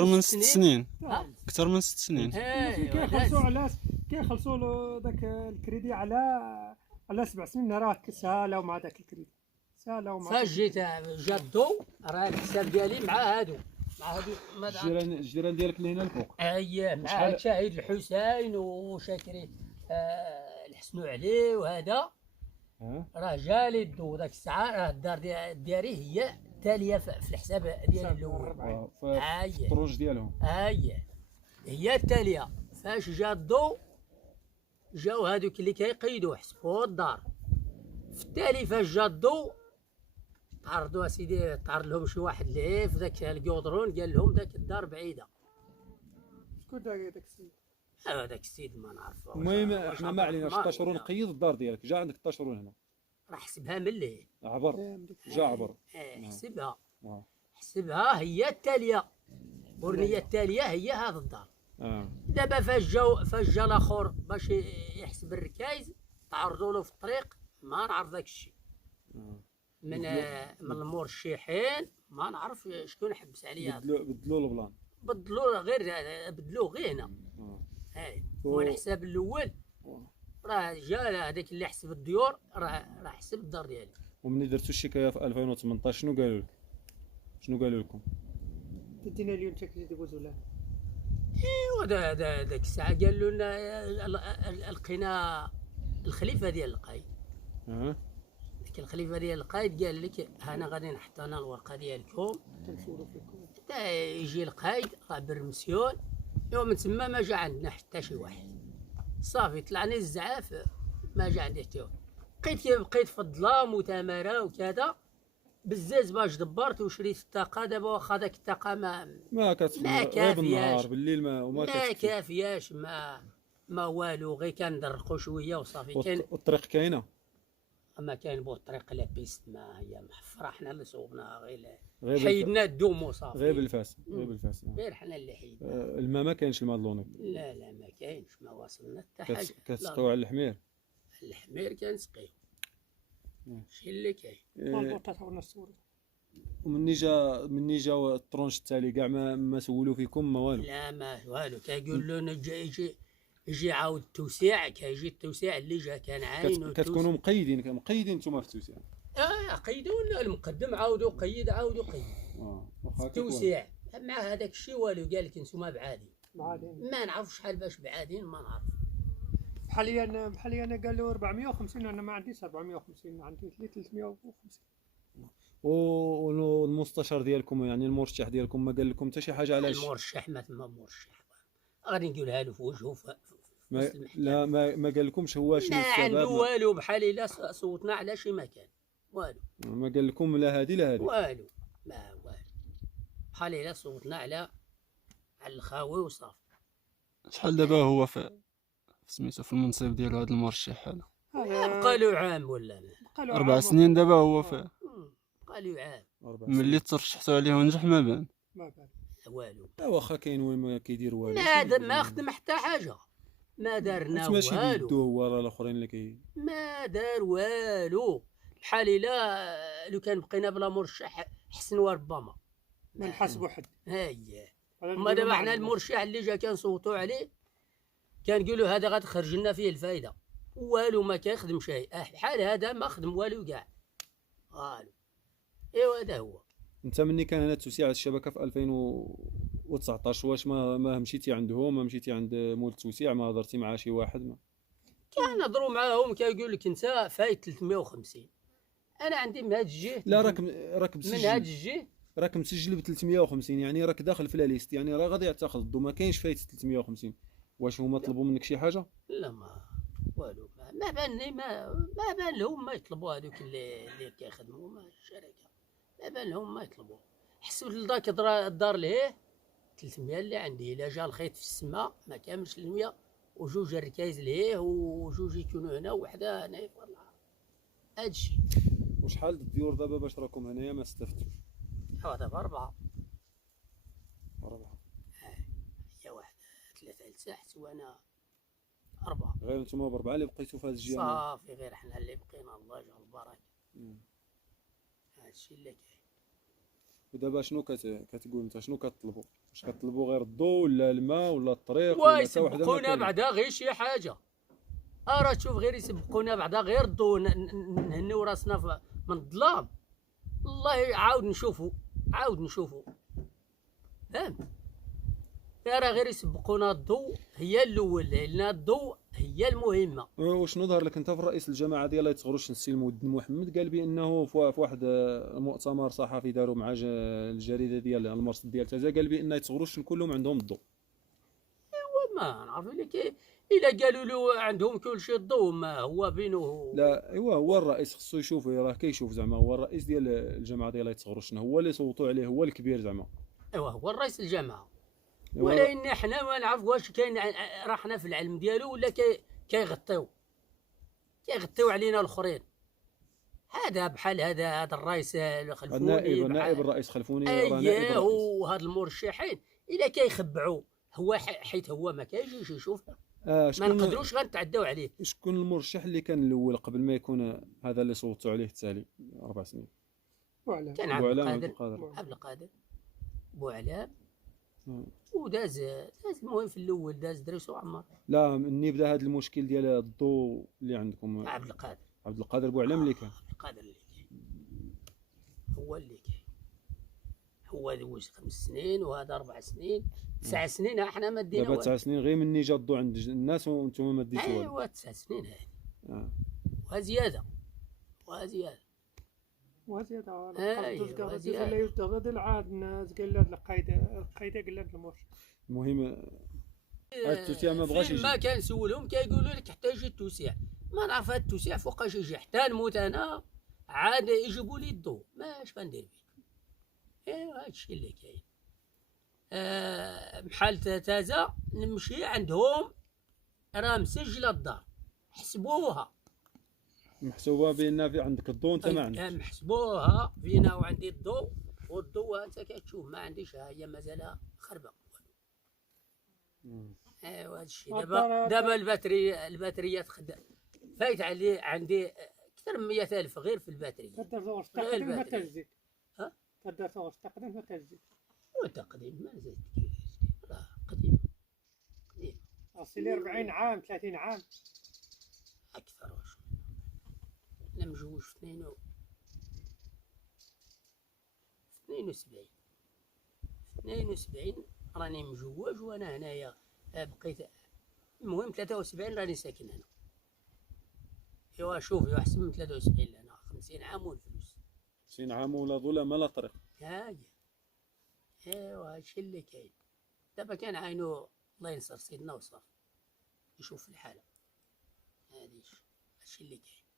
أكثر من 6 سنين. أكثر من 6 سنين. كيخلصوا له ذاك الكريدي على 7 سنين، راه سهله مع ذاك الكريدي سهله. ومع فاش جيت جا الضو راه الحساب ديالي مع هادو الجيران ديالك اللي هنا الفوق. اييه مع شاهد الحسين وشاكري الحسنوا عليه وهذا. راه جالي الضو ذاك الساعه، راه الدار ديالي هي التاليه في الحساب ديالي الاول. في الطروج ديالهم. اييه هي التاليه. فاش جا الضو جاو هادوك اللي كيقيدوا حسبوا الدار. في التالي فاش جا الضو تعرضوا اسيدي، تعرض لهم شي واحد اللي في ذاك الكودرون قال لهم ذاك الدار بعيده. شكون ذاك السيد؟ هذاك السيد ما نعرفوش. المهم احنا ما علينا 16 نقيد الدار ديالك. جا عندك 16 هنا. راه حسبها ملي عبر. جا عبر. حسبها. حسبها هي التاليه. ورنيه التاليه هي هذا الدار. دابا فاش جا الاخر باش يحسب الركايز تعرضوا له في الطريق. ما نعرف داك الشيء. من المرشحين ما نعرف شكون حبس عليا. بدلوا البلان. بدلوه غير هنا. هو الحساب الاول راه جا هذاك اللي حسب الديور راه حسب الدار ديالي. ومني درتوا الشكايه في 2018 شنو قالوا لك؟ شنو قالوا لكم؟ تدينا اليوم تاكسي دوز ولا؟ ايوا داك الساعه قالوا لنا لقينا الخليفه ديال القايد. ديك الخليفه ديال القايد قال لك انا غادي نحط انا الورقه ديالكم تنشوروا فيكم. يجي القايد راه بالمسيون. ايوا من تما ما جا عندنا حتى شي واحد. صافي طلعني الزعاف ما جا عندي حتى واحد. بقيت في الظلام وتماره وكذا بزاز باش دبرت وشريت الطاقه. دابا واخا داك الطاقه ما كتخدم بالنهار بالليل ما كافياش ما والو. غير كندرقوا شويه وصافي. كاين والطريق كاينه. اما كاين بو الطريق لابيس ما هي محفره. حنا اللي صوبناها غير حيدنا الدوم وصافي. غير بالفاس. غير حنا اللي حيدنا. الماء ما كاينش الماء اللوني. لا ما كاينش. ما واصلنا حتى حاجه. كتسقيو على الحمير. الحمير كنسقيو. شي اللي كاين. ومني جا الطرونش التالي كاع ما سولوا فيكم ما والو. لا ما والو. كيقول لنا يجي عاود التوسيع. كيجي التوسيع اللي جا كان عاين. كتكونوا مقيدين نتوما في التوسيع. قيدوا المقدم عاودوا قيد التوسيع مع هذاك الشيء والو. قال لك نتوما بعادين. ما نعرف شحال باش بعادين ما نعرف. بحالي انا قال له 450. انا ما عنديش 450 عندي 350. والمستشار ديالكم يعني المرشح ديالكم ما قال لكم حتى شي حاجه علاش؟ المرشح ما تما مرشح غادي نقولها له في وجهه لا ما قال لكمش هو شنو السبب؟ ما عنده والو. بحال الا صوتنا على شي مكان والو. ما قال لكم لا هذه لا هذه والو. ما والو. بحال الا صوتنا على الخاوي وصافي. شحال دابا هو في سميتو في المنصب ديالو هذا المرشح هذا؟ بقى له عام ولا 4 سنين دابا هو في. بقى له عام. ملي ترشحتوا عليه ونجح ما بان والو. واخا كاين وين ما كيدير والو. ما خدم حتى حاجه. ما دارنا والو. ماشي بيدو هو راه الاخرين اللي ما دار والو. بحال الا لو كان بقينا بلا مرشح حسن وربما ما نحاسبوا حد. هي ما دابا حنا المرشح اللي جا كنصوتوا عليه كنقولوا هذا غتخرج لنا فيه الفايده. والو ما كيخدم شيء. بحال هذا ما خدم والو كاع والو. ايوا هذا هو. انت مني كان هنا توسيع على الشبكه في 2019 واش ما مشيتي عندهم؟ ما مشيتي عند مول التوسيع؟ ما هضرتي مع شي واحد؟ ما كنهضروا معاهم كيقول لك انت فايت 350. انا عندي من هاد الجهه. لا راك مسجل من هاد الجهه. راك مسجل ب 350 يعني راك داخل في لا ليست يعني راه غادي تاخذ الضو. ما كاينش فايت 350. واش هما طلبوا منك شي حاجه؟ لا ما والو. ما بان لي ما بان لهم ما يطلبوا هذوك اللي كيخدموا مع الشركه. ما بان لهم ما يطلبوا. حسب لذاك الدار ليه 300 اللي عندي. الا جا الخيط في السماء ما كاملش 100 وجوج الركايز ليه وجوج يكونوا هنا وحده هنا في النهار. هادشي. وشحال الديور دابا باش راكم هنايا ما استفتوش؟ دابا 4. هي واحده 3 لتحت وانا 4. غير نتوما ب4 اللي بقيتوا في هذا الجهه؟ صافي غير حنا اللي بقينا. الله يجعل البركه. هادشي اللي كاين. ودابا شنو كتقول انت؟ شنو كتطلبوا؟ واش كطلبوا غير الضوء ولا الماء ولا الطريق ولا حتى وحده ما ويسبقونا كاين؟ بعدا غير شي حاجه. راه تشوف غير يسبقونا بعدا غير الضوء، نهنيو راسنا من الظلام. والله عاود نشوفو فهمت. راه غير يسبقونا الضوء هي الاول، لان الضوء هي المهمه. وشنو ظهر لك انت في رئيس الجماعه ديال لا يتصغروش السي المودن محمد قال بانه في واحد مؤتمر صحفي داروا مع الجريده ديال المرصد ديال تازا، قال بان يتصغروش كلهم عندهم الضوء. ما نعرف لك الا قالوا له عندهم كل شيء الضوء، ما هو بينه. لا ايوا هو الرئيس خصو يشوف، راه كيشوف زعما هو الرئيس ديال الجماعه ديال لا يتصغروش، هو اللي صوتوا عليه، هو الكبير زعما. ايوا هو الرئيس الجماعه. إيوا- ولكن حنا ما نعرف واش كاين راه حنا في العلم ديالو ولا كيغطيو علينا الاخرين. هذا بحال هذا الرئيس الخلفوني، نائب الرئيس خلفوني، راه نائب اييه، الرئيس. وهاد المرشحين الا كيخبعوا هو حيت هو ما كيجيش يشوفها، ما نقدروش غنتعداو عليه. شكون المرشح اللي كان الاول قبل ما يكون هذا اللي صوتوا عليه التالي 4 سنين؟ وعلى كان عبد القادر بوعلام. وداز المهم في الاول داز دريس وعمر. لا مني بدا هذا المشكل ديال الضوء اللي عندكم عبد القادر بوعلام اللي كان. عبد القادر اللي كاين هو اللي كاين. هو دوز 5 سنين وهذا 4 سنين 9 سنين. احنا ما دينا دابا 9 سنين غير مني جا الضوء عند الناس وانتم ما ديتوا والو. ايوا 9 سنين هذه وزياده وزيادة أيوة، وزيادة. لا يتغض العاد الناس قال له القايدة قال له المرشد. المهم التوسيع ما بغاش يجي. ما كنسولهم كيقولوا لك يحتاج التوسيع. ما نعرف هذا التوسيع فوقاش يجي، حتى نموت انا عاد يجيبوا لي الضوء، ماش غندير به. ايوا هادشي اللي كاين. بحال تازا نمشي عندهم راه مسجله الدار، حسبوها محسوبه بان في عندك الضوء انت ما عندكش. محسبوها فينا وعندي الضوء، والضوء انت كتشوف ما عنديش، ها هي مازال خربه. ايوا هادشي. دابا الباتريات فايت علي عندي اكثر من 100,000 غير في الباتريه. تقدر تقدم ما تزيد. ها تقدر تقدم ما تزيد. وتقديم ما زدت راه قديم اصلي 40 عام 30 عام اكثر. واش انا مجوج في 72 راني مجوج، وانا هنايا بقيت. المهم 73 راني ساكن هنا. ايوا شوف احسن من 73 لنا 50 عام والفلوس. 50 عام ولا ظلام لا طريق. هاي ايوا هادشي اللي كاين. دابا كان عينو الله ينصر سيدنا وصافي يشوف الحاله. هادشي اللي كاين.